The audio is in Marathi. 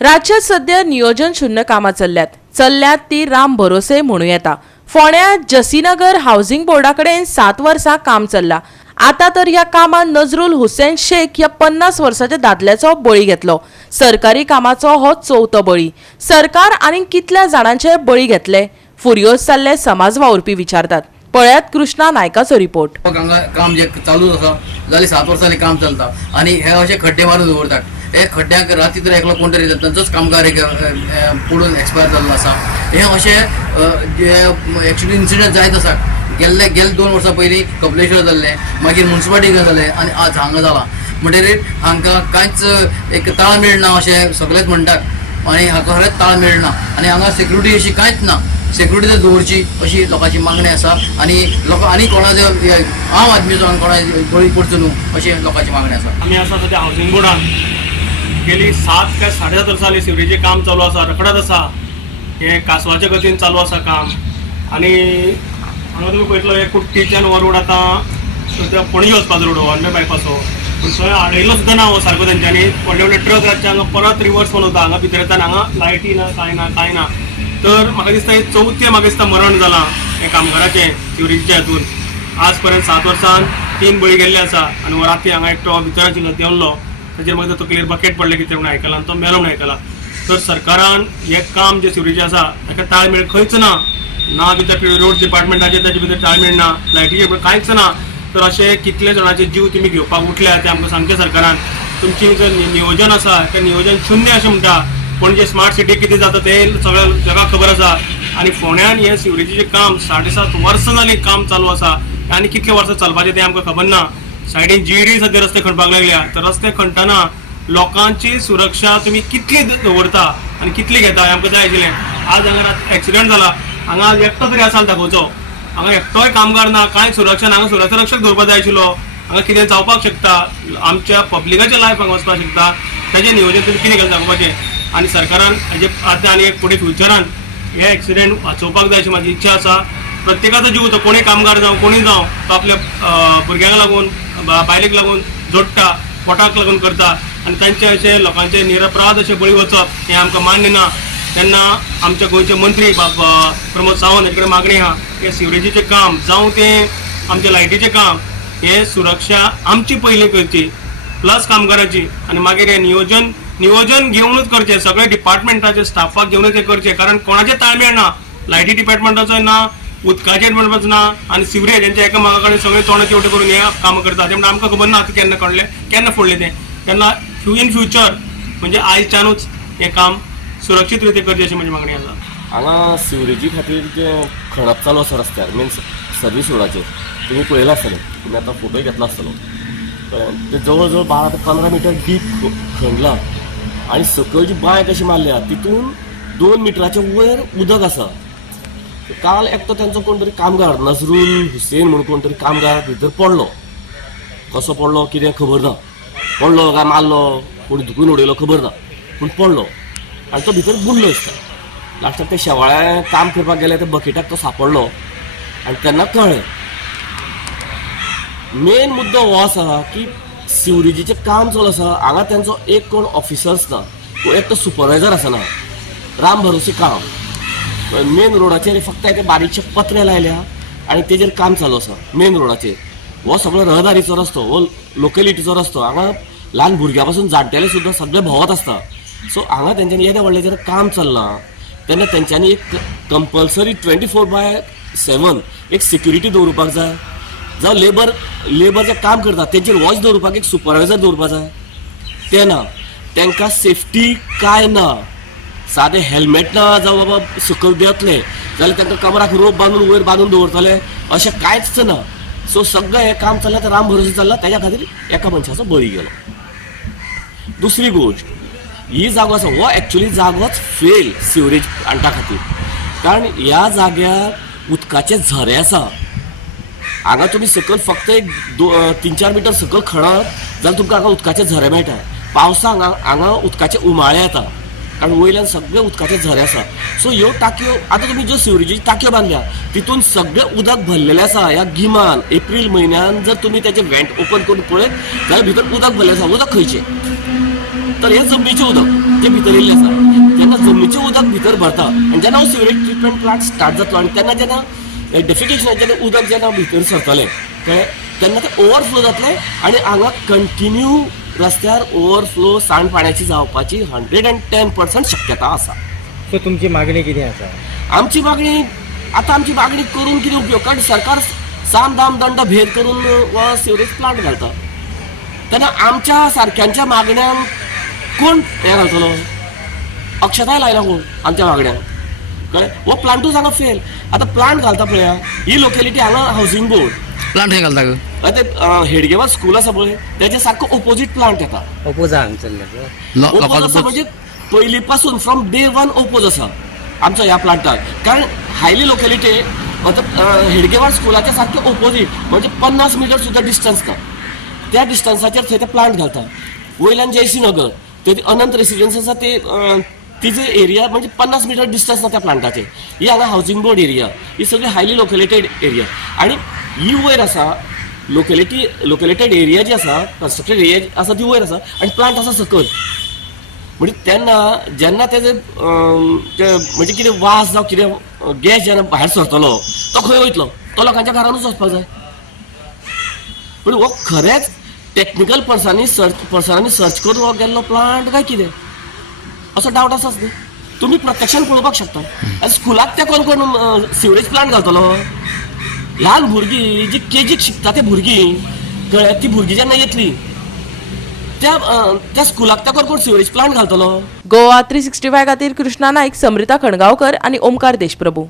राज्यात सध्या नियोजन शून्य कामां चल्ल्यात ती राम भरोसे म्हणूं येता। फोंड्यां जसीनगर हाऊसिंग बोर्डा कडेन 7 वर्सां काम चल्लां। आता तर ह्या कामां नजरुल हुसैन शेख ह्या 50 वर्साच्या दादल्याचो बळी घेतलो। सरकारी कामाचो हो चवथो बळी। सरकार आनी कितल्या जाणांचे बळी घेतले? फुर्योज जाल्ले समाज वावुरपी विचारतात। पळयात कृष्णा नायकाचो रिपोर्ट। काम जे चालू आसा जाली 7 वर्सांनी काम चलता आणि हे असे खड्डे मारून दवरतात। हे खड्ड्याक राती तर एकलो कोण तरी तांचोच कामगार एक पडून एक्सपायर जाल्लो आसा। हे अशे जे एक्चुअली इन्सिडंट जायत आसा। गेले 2 वर्सां पयलीं कपलेश्वर जाल्ले, मागीर म्युन्सिपालिटी जाले आणि आज हांगा जाला। म्हणटकीर हांकां कांयच एक ताळ मेळना अशें सगळेच म्हणटात आणि हाका खरेंच ताळ मेळना आणि हांगा सेक्युरिटी अशी कांयच ना। सेक्युरिटी तर दवरची अशी लोकांची मागणी आसा आणि लोक आनी कोणाचे आम आदमीचो आनी कोणा बळी पडचो न्हू अशी लोकांची मागणी आसा। आमी आसा सध्या हाऊसिंग बोर्डान गेली 7 काय 7.5 वर्सां सिवरेजी काम चालू आसा, रखडत आसा। हे कासवाच्या गतीन चालू आसा काम आणि हांगा तुमी पळयतलो हे कुट्टीच्यान हो रोड आतां पणजी वचपाचो रोड हॉर्नबे बायपासो, पूण थंय आडयलो सुद्दां ना हो सारको तेंच्यांनी। व्हडले व्हडले ट्रक रातचे हांगा परत रिवर्स वता, हांगा भितर येताना हांगा लायटी ना कांय ना। तर म्हाका दिसता हे चवथें म्हाका दिसता मरण जालां हे कामगाराचें सिवरेजीच्या हातून। आज पर्यंत 7 वर्सान 3 बळी गेल्ले आसा आणि हो राती हांगा एकटो भितर देंवलो, ताचेर मागीर तकलेर बकेट पडले कितें म्हणून आयकलां आनी तो मेलो म्हणून आयकलां। तर सरकारान हे काम जे सिवरेजी आसा ताका ताळमेळ खंयच ना भितर रोड डिपार्टमेंटाचे ताचे भितर ताळमेळ ना, लायटीचे कांयच ना। तर अशे कितले जाणांचे जीव तुमी घेवपाक उठल्या ते आमकां सांगचे सरकारान। तुमची जर नियोजन आसा तें नियोजन शून्य अशें म्हणटा। पणजे स्मार्ट सिटी कितें जाता तें सगळ्या जगाक खबर आसा आणि फोंड्यान हे सिवरेजीचें काम 7.5 वर्सां जालीं काम चालू आसा आनी कितले वर्सां चलपाचें तें आमकां खबर ना। सायडीन जीडी सद्या रस्ते खणपाक लागल्या, तर रस्ते खणटाना लोकांची सुरक्षा तुमी कितली दवरता आनी कितली घेता हें आमकां जाय आशिल्लें। आज हांगा एक्सिडेंट जाला, हांगा एकटो तरी आसा दाखोवचो। हांगा एकटोय कामगार ना, कांय सुरक्षा ना। हांगा सुरक्षा रक्षक दवरपाक जाय आशिल्लो। हांगा कितें जावपाक शकता, आमच्या पब्लिकाचें लायफ हांगा वचपाक शकता, ताचें नियोजन तुमी कितें केलें दाखोवपाचें। आणि सरकारान हाजे आतां आनी एक फुडें फ्युचरान हे एक्सिडेंट वाचोवपाक जाय अशी म्हाजी इच्छा आसा। प्रत्येकाचो जीव तो कोणी कामगार जावं कोणी जावं तो आपल्या भुरग्यांक लागून बायलेक लागून जोडटा, पोटाक लागून करता आणि तांचे अशे लोकांचे निरपराध अशे बळी वचप हें आमकां मान्य ना। तेन्ना आमच्या गोंयचे मंत्री प्रमोद सावंत हेजे कडेन मागणी आहा हे सिवरेजीचें काम जावं तें आमच्या लायटीचें काम हे सुरक्षा आमची पयली करची प्लस कामगाराची आणि मागीर हे नियोजन घेऊनच करचे। सगळे डिपार्टमेंटाचे स्टाफाक घेऊनच हे करचे, कारण कोणाचे ताळमेळ ना। लायटी डिपार्टमेंटाचो ना, उदकाचे डिपार्टमेंटाचो ना आणि सिवरेज यांच्या एकामेका कडेन सगळे तोंडाचे वटे करून हे काम करतात। त्यामुळे आमकां खबर ना केन्ना कडले केन्ना फोडले ते। तेन्ना इन फ्युचर म्हणजे आयच्यानूच हे काम सुरक्षीत रिती करचे अशी म्हजी मागणी आसा। हांगा सिवरेजी खातीर जे खणप चालू आसा रस्त्यार मिन्स सर्वीस रोडाचेर तुमी पळयलां आसतलें, तुमी आतां फोटोय घेतला आसतलो। ते जवळ जवळ 12 ते 15 मिटर डीप खणलां आणि सकयल जी बांय कशी मारल्या तितून 2 मिटराच्या वयर उदक आसा। काल एकटो त्यांचो कोण तरी कामगार नजरुल हुसेन म्हणून कोण तरी कामगार भितर पडलो। कसो पडलो कितें खबर ना, पडलो काय मारलो कोणी धुकून उडयलो खबर ना, पूण पडलो आनी तो भितर बुडलो दिसता। लास्टाक ते शेवाळ्या काम करपाक गेले ते बकेटाक तो सापडलो आनी तेन्ना कळ्ळें। मेन मुद्दो हो आसा की सिवरेजीचें काम चालू आसा, हांगा तेंचो एक कोण ऑफिसर्स ना, एक तो सुपरवायझर आसना। राम भरोसे काम मेन रोडाचेर फक्त ते बारीकशे पत्रे लायल्या आणि तेजेर काम चालू आसा मेन रोडाचेर। हो सगळो रहदारीचो रस्तो, हो लोकेलिटीचो रस्तो। हांगा ल्हान भुरग्यां पासून जाणटेले सुद्दां सगळे भोंवत आसता। सो हांगा तेंच्यांनी येदे व्हडलें जर काम चल्लां तेन्ना तेंच्यांनी एक कंपल्सरी 24/7 एक सिक्युरिटी दवरपाक जाय। जावं लेबर जे काम करता तेंचेर वॉच दवरपाक एक सुपरवायझर दवरपाक जाय। ते ना, तांकां सेफ्टी काय ना। सादें हेल्मेट ना जावं बाबा सकयल देतले जाल्यार तांकां कमराक रोप बांदून वयर बांदून दवरतले अशें कांयच ना। सो सगळें हें काम चल्लां तें राम भरोसे चल्लां, तेज्या खातीर एका मनशाचो बळी गेलो। दुसरी गोश्ट ही जागो आसा हो एक्चुअली जागोच फेल सिवरेज हाडटा खातीर, कारण ह्या जाग्यार उदकाचे झरे आसा। हांगा तुमी सकयल फक्त एक 3-4 मिटर सकयल खणत जाल्यार तुमकां हांगा उदकाचे झरे मेळटा। पावसाक हांगा उदकाचे उमाळे येता, कारण वयल्यान सगळे उदकाचे झरे आसा। सो ह्यो टाकयो आतां तुमी ज्यो सिवरेजीच्यो टाकयो बांदल्या तितून सगळें उदक भरलेलें आसा। ह्या गिमान एप्रील म्हयन्यान जर तुमी तेजे व्हेंट ओपन करून पळयत जाल्यार भितर उदक भरलें आसा। उदक खंयचें? तर हे जमनीचें उदक जे भितर येयल्लें आसा जेन्ना जमनीचें उदक भितर भरता आनी जेन्ना हो सिवरेज ट्रिटमेंट प्लांट स्टार्ट जातलो आनी तेन्ना जेन्ना डेफिकेशनाचें उदक जेन्ना भितर सरतलें कळ्ळें तेन्ना तें ओवरफ्लो जातलें आनी हांगा कंटिन्यू रस्त्यार ओवरफ्लो सांडपाण्याची जावपाची 110% शक्यता आसा. सो तुमची मागणी कितें आसा? आमची मागणी करून कितें उपयोग कारण सरकार साम दाम दंड भेद करून हो सिवरेज प्लांट घालता तेन्ना आमच्या सारक्यांच्या मागण्यांक कोण हें घालतलो? अक्षताय लायना कोण आमच्या मागण्यांक कळ्ळें. हो प्लांटूच हांगा फेल. आतां प्लांट घालता पळया ही लोकेलिटी हांगा हावसिंग बोर्ड प्लांट खंय घालता ग? ते हेडगेवार स्कूल आसा पळय तेजे सारको ओपोजीट प्लांट येता. ओपोज हांगसरले ओपोज आसा म्हणजे पयली पासून फ्रॉम डे 1 ओपोज आसा आमच्या ह्या प्लांटाक कारण हायली लोकेलिटी हेडगेवार स्कुलाच्या सारके ओपोजीट म्हणजे 50 मिटर सुद्धा डिस्टन्स ना त्या डिस्टन्साचेर थंय ते प्लांट घालता. वयल्यान जयसी नगर ते अनंत रेसिडेन्स आसा ते तिजे एरिया म्हणजे 50 मिटर डिस्टन्स ना त्या प्लांटाचे. ही हांगा हावसिंग बोर्ड एरिया ही सगळी हायली लोकेलेटेड एरिया आणि ही वयर आसा लोकेलेटेड एरिया जी आसा कन्स्ट्रक्टेड एरिया आसा ती वयर आसा आणि प्लांट आसा सकयल. म्हणजे तेन्ना जेन्ना तेजे म्हणजे कितें वास जावं कितें गॅस जेन्ना भायर सरतलो तो खंय वयतलो? तो लोकांच्या घरानूच वचपाक जाय. पूण हो खरेंच टॅक्निकल पर्सनांनी सर्च करून हो गेल्लो प्लांट काय कितें असो डावट आसाच न्ही. तुमी प्रत्यक्षान पळोवपाक शकता. आनी स्कुलाक ते कोण सिवरेज प्लांट घालतलो? ल्हान भुरगीं जी केजीक शिकता ते भुरगीं कळ्ळें ती भुरगीं जेन्ना येतली त्या स्कुलाक त्या कोण सिवरेज प्लांट घालतलो? गोवा 365 खातीर कृष्णा नाईक, समृता खणगांवकर आनी ओमकार देशप्रभू.